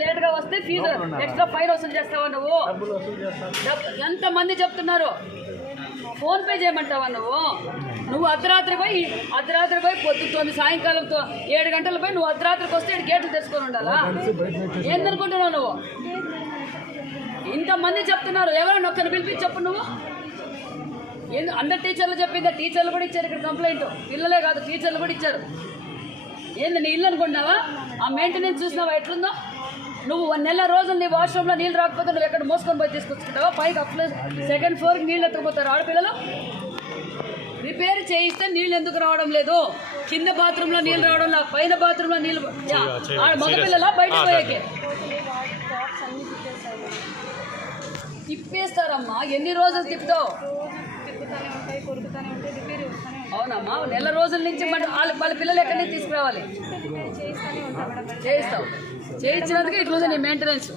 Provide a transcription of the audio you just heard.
లేట్గా వస్తే fee extra fine వసూలు చేస్తావా నువ్వు? ఎంతమంది చెప్తున్నారు? ఫోన్ పే చేయమంటావా నువ్వు అర్ధరాత్రి పోయి పొద్దుతోంది సాయంకాలం 7 గంటల పోయి నువ్వు అర్ధరాత్రికి వస్తే గేట్లు తెచ్చుకొని ఉండాలా? ఏందనుకుంటున్నావు నువ్వు? ఇంతమంది చెప్తున్నారు, ఎవరైనా ఒక్కరిని పిలిపించి చెప్పు నువ్వు. అందరు టీచర్లు చెప్పిందా? టీచర్లు కూడా ఇచ్చారు ఇక్కడ కంప్లైంట్. పిల్లలే కాదు టీచర్లు కూడా ఇచ్చారు. ఏంది నీ ఇల్లు అనుకుంటున్నావా? ఆ మెయింటెనెన్స్ చూసినావా ఎట్లుందో? నువ్వు 1 నెల రోజులు నీ వాష్రూమ్లో నీళ్ళు రాకపోతే నువ్వు ఎక్కడ మోసుకొని పోయి తీసుకొచ్చుకుంటావా? పైకి సెకండ్ ఫ్లోర్కి నీళ్ళు ఎత్తుకుపోతారు ఆడపిల్లలు. రిపేర్ చేయిస్తే నీళ్ళు ఎందుకు రావడం లేదు? కింద బాత్రూంలో నీళ్ళు రావడం లేదు, పైన బాత్రూంలో నీళ్ళు మగపిల్లలా బయటకు పోయాకే తిప్పేస్తారమ్మా. ఎన్ని రోజులు తిప్పుతావు? అవునమ్మా, నెల రోజుల నుంచి వాళ్ళ పిల్లలు ఎక్కడి నుంచి తీసుకురావాలి? చేయిస్తావు. చేయించినందుకు ఇట్లుంది నీ మెయింటెనెన్స్.